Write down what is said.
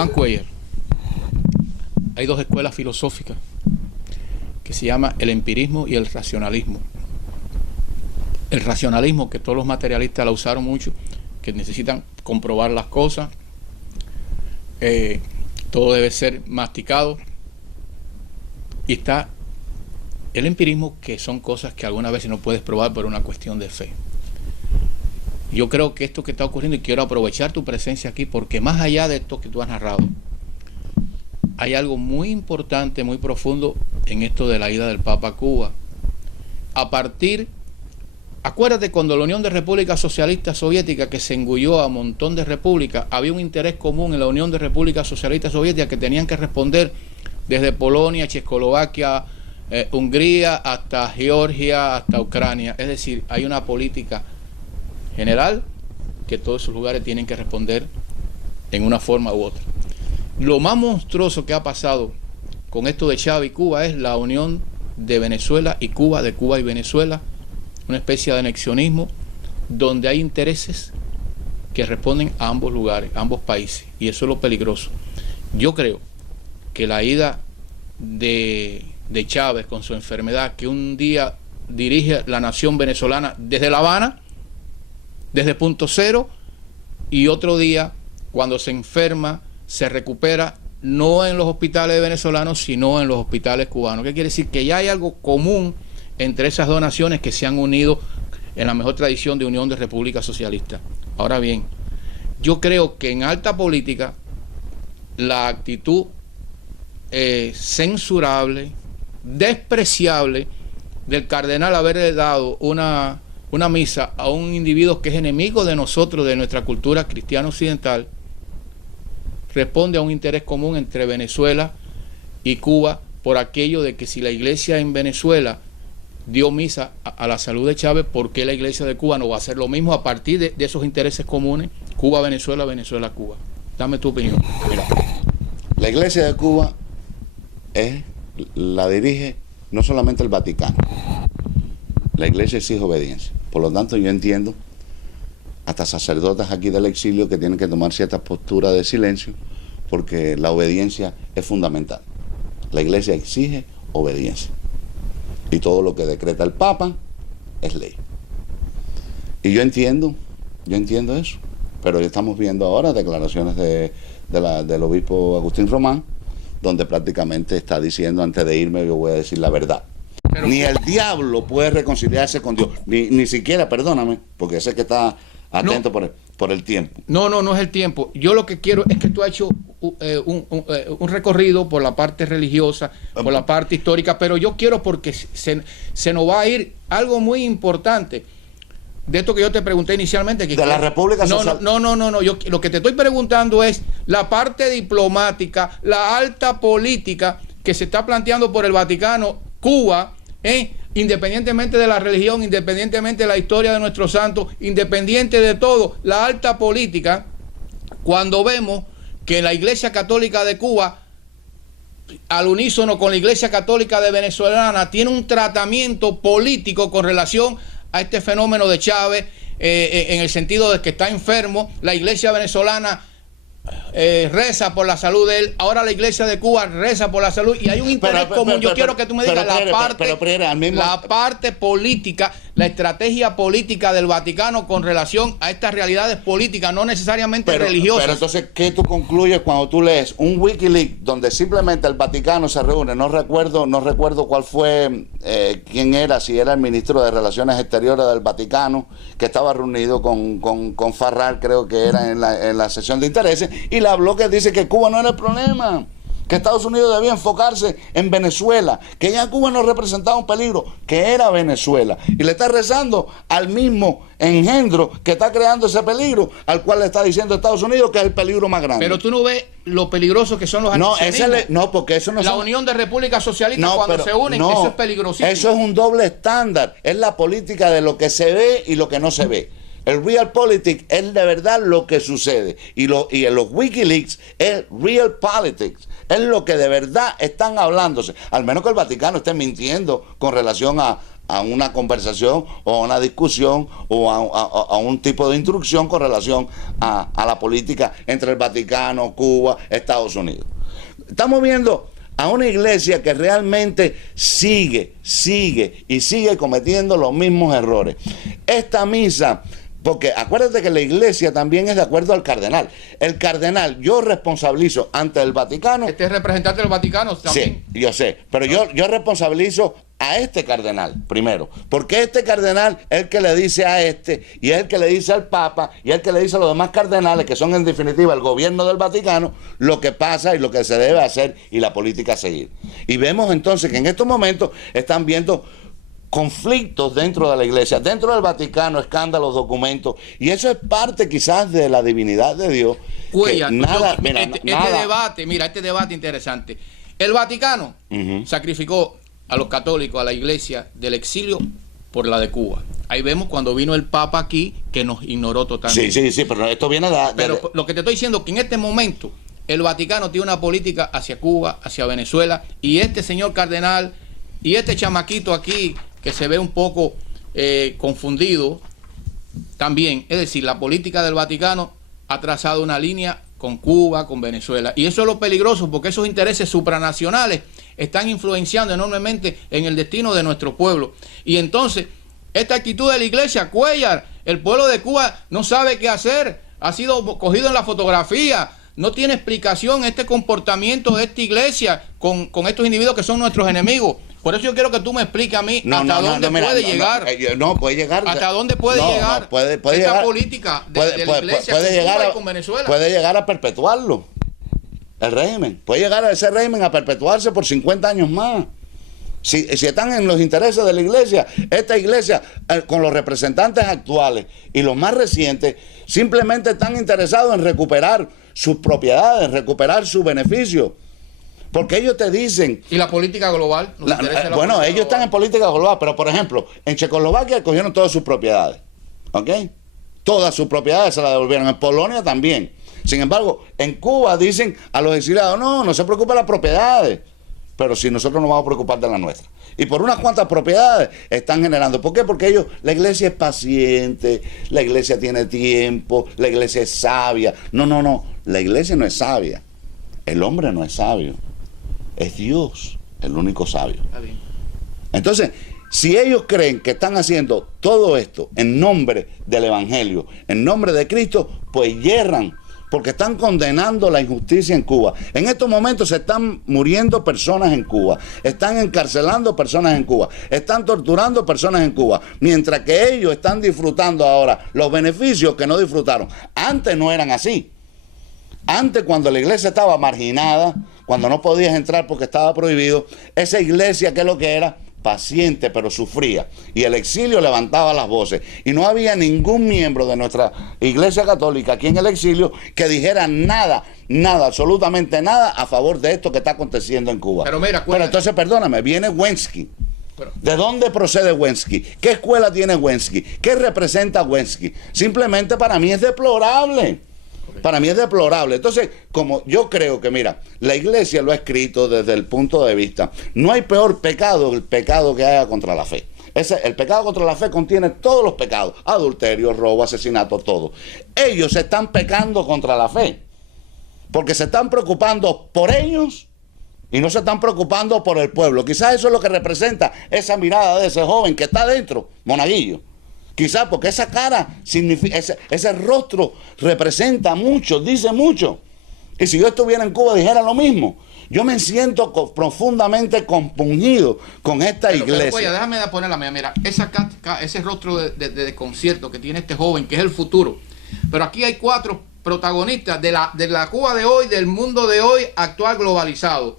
Juan Cuellar, hay dos escuelas filosóficas que se llama el empirismo y el racionalismo. El racionalismo, que todos los materialistas la usaron mucho, que necesitan comprobar las cosas, todo debe ser masticado. Y está el empirismo, que son cosas que algunas veces no puedes probar por una cuestión de fe. Yo creo que esto que está ocurriendo, y quiero aprovechar tu presencia aquí, porque más allá de esto que tú has narrado, hay algo muy importante, muy profundo en esto de la ida del Papa a Cuba. Acuérdate, cuando la Unión de Repúblicas Socialistas Soviéticas, que se engulló a un montón de repúblicas, había un interés común en la Unión de Repúblicas Socialistas Soviéticas que tenían que responder desde Polonia, Checoslovaquia, Hungría, hasta Georgia, hasta Ucrania. Es decir, hay una política general que todos esos lugares tienen que responder en una forma u otra. Lo más monstruoso que ha pasado con esto de Chávez y Cuba es la unión de Venezuela y Cuba, de Cuba y Venezuela, una especie de anexionismo donde hay intereses que responden a ambos lugares, a ambos países, y eso es lo peligroso. Yo creo que la ida de Chávez con su enfermedad, que un día dirige la nación venezolana desde La Habana, desde punto cero, y otro día, cuando se enferma, se recupera, no en los hospitales venezolanos, sino en los hospitales cubanos. ¿Qué quiere decir? Que ya hay algo común entre esas dos naciones que se han unido en la mejor tradición de unión de repúblicas socialistas. Ahora bien, yo creo que en alta política la actitud censurable, despreciable del cardenal haberle dado una misa a un individuo que es enemigo de nosotros, de nuestra cultura cristiana occidental, responde a un interés común entre Venezuela y Cuba, por aquello de que si la iglesia en Venezuela dio misa a la salud de Chávez, ¿por qué la iglesia de Cuba no va a hacer lo mismo a partir de esos intereses comunes? Cuba-Venezuela, Venezuela-Cuba. Dame tu opinión. Mira, la iglesia de Cuba la dirige no solamente el Vaticano. La iglesia exige obediencia. Por lo tanto, yo entiendo hasta sacerdotes aquí del exilio que tienen que tomar ciertas posturas de silencio, porque la obediencia es fundamental. La iglesia exige obediencia. Y todo lo que decreta el Papa es ley. Y yo entiendo eso. Pero estamos viendo ahora declaraciones del obispo Agustín Román, donde prácticamente está diciendo: antes de irme yo voy a decir la verdad. Pero ni el diablo puede reconciliarse con Dios, ni siquiera, perdóname, porque sé que está atento por el tiempo. No es el tiempo. Yo lo que quiero es que tú has hecho un recorrido por la parte religiosa, por la parte histórica, pero yo quiero, porque se nos va a ir algo muy importante de esto que yo te pregunté inicialmente. Que la República Social. No. Yo lo que te estoy preguntando es la parte diplomática, la alta política que se está planteando por el Vaticano, Cuba, independientemente de la religión, independientemente de la historia de nuestros santos, independiente de todo, la alta política, cuando vemos que la Iglesia Católica de Cuba, al unísono con la Iglesia Católica de Venezolana, tiene un tratamiento político con relación a este fenómeno de Chávez, en el sentido de que está enfermo. La Iglesia venezolana reza por la salud de él, ahora la iglesia de Cuba reza por la salud, y hay un interés común. Yo quiero que tú me digas la parte política, la estrategia política del Vaticano con relación a estas realidades políticas, no necesariamente religiosas. Pero entonces, ¿qué tú concluyes cuando tú lees un Wikileaks donde simplemente el Vaticano se reúne? No recuerdo cuál fue, quién era, si era el ministro de Relaciones Exteriores del Vaticano, que estaba reunido con Farrar, creo que era en la sesión de intereses, y le habló, que dice que Cuba no era el problema, que Estados Unidos debía enfocarse en Venezuela, que ya Cuba no representaba un peligro, que era Venezuela, y le está rezando al mismo engendro que está creando ese peligro, al cual le está diciendo Estados Unidos que es el peligro más grande. Pero tú no ves lo peligroso que son los anexionismos. Porque eso no la Unión de Repúblicas Socialistas, cuando se unen, eso es peligrosísimo. Eso es un doble estándar, es la política de lo que se ve y lo que no se ve. El realpolitik es de verdad lo que sucede, y en los Wikileaks es realpolitik, es lo que de verdad están hablándose. Al menos que el Vaticano esté mintiendo con relación a a una conversación o a una discusión o a un tipo de instrucción con relación a la política entre el Vaticano, Cuba, Estados Unidos. Estamos viendo a una iglesia que realmente sigue cometiendo los mismos errores. Esta misa, porque acuérdate que la iglesia también es de acuerdo al cardenal. El cardenal, yo responsabilizo ante el Vaticano. Este es representante del Vaticano también. Sí, yo sé, pero yo responsabilizo a este cardenal primero, porque este cardenal es el que le dice a este, y es el que le dice al Papa, y es el que le dice a los demás cardenales, que son en definitiva el gobierno del Vaticano, lo que pasa y lo que se debe hacer y la política a seguir. Y vemos entonces que en estos momentos están viendo conflictos dentro de la iglesia, dentro del Vaticano, escándalos, documentos, y eso es parte quizás de la divinidad de Dios. Cuellar, nada, este debate interesante. El Vaticano sacrificó a los católicos, a la iglesia del exilio por la de Cuba. Ahí vemos cuando vino el Papa aquí que nos ignoró totalmente. Sí, pero esto viene de... Pero lo que te estoy diciendo es que en este momento el Vaticano tiene una política hacia Cuba, hacia Venezuela, y este señor cardenal y este chamaquito aquí que se ve un poco confundido también. Es decir, la política del Vaticano ha trazado una línea con Cuba, con Venezuela. Y eso es lo peligroso, porque esos intereses supranacionales están influenciando enormemente en el destino de nuestro pueblo. Y entonces, esta actitud de la iglesia, Cuellar, el pueblo de Cuba no sabe qué hacer, ha sido cogido en la fotografía, no tiene explicación este comportamiento de esta iglesia con estos individuos que son nuestros enemigos. Por eso yo quiero que tú me expliques a mí hasta dónde puede llegar. No, puede llegar. ¿Hasta dónde puede llegar puede esta llegar, política de la iglesia puede llegar Cuba y con Venezuela? Puede llegar a perpetuarlo, el régimen. Puede llegar a ese régimen a perpetuarse por 50 años más. Si están en los intereses de la iglesia, esta iglesia, con los representantes actuales y los más recientes, simplemente están interesados en recuperar sus propiedades, recuperar su beneficio. Porque ellos te dicen... ¿Y la política global? Bueno, ellos están en política global, pero por ejemplo, en Checoslovaquia cogieron todas sus propiedades. ¿Ok? Todas sus propiedades se las devolvieron. En Polonia también. Sin embargo, en Cuba dicen a los exiliados, no se preocupen las propiedades. Pero si nosotros nos vamos a preocupar de las nuestras. Y por unas cuantas propiedades están generando. ¿Por qué? Porque la iglesia es paciente, la iglesia tiene tiempo, la iglesia es sabia. No, la iglesia no es sabia. El hombre no es sabio. Es Dios el único sabio. Entonces, si ellos creen que están haciendo todo esto en nombre del Evangelio, en nombre de Cristo, pues yerran, porque están condenando la injusticia en Cuba. En estos momentos se están muriendo personas en Cuba, están encarcelando personas en Cuba, están torturando personas en Cuba, mientras que ellos están disfrutando ahora los beneficios que no disfrutaron. Antes no eran así. Antes, cuando la iglesia estaba marginada, cuando no podías entrar porque estaba prohibido, esa iglesia, ¿qué es lo que era? Paciente, pero sufría. Y el exilio levantaba las voces. Y no había ningún miembro de nuestra iglesia católica aquí en el exilio que dijera nada, absolutamente nada a favor de esto que está aconteciendo en Cuba. Pero entonces, perdóname, viene Wensky. ¿De dónde procede Wensky? ¿Qué escuela tiene Wensky? ¿Qué representa Wensky? Simplemente para mí es deplorable. Para mí es deplorable. Entonces, como yo creo que, mira, la iglesia lo ha escrito desde el punto de vista, no hay peor pecado que el pecado que haya contra la fe. El pecado contra la fe contiene todos los pecados, adulterio, robo, asesinato, todo. Ellos están pecando contra la fe, porque se están preocupando por ellos y no se están preocupando por el pueblo. Quizás eso es lo que representa esa mirada de ese joven que está dentro, Monaguillo. Quizás porque esa cara, ese rostro representa mucho, dice mucho. Y si yo estuviera en Cuba dijera lo mismo. Yo me siento profundamente compungido con esta iglesia. Oye, déjame ponerla, mira, ese rostro de desconcierto que tiene este joven, que es el futuro. Pero aquí hay 4 protagonistas de la Cuba de hoy, del mundo de hoy actual globalizado.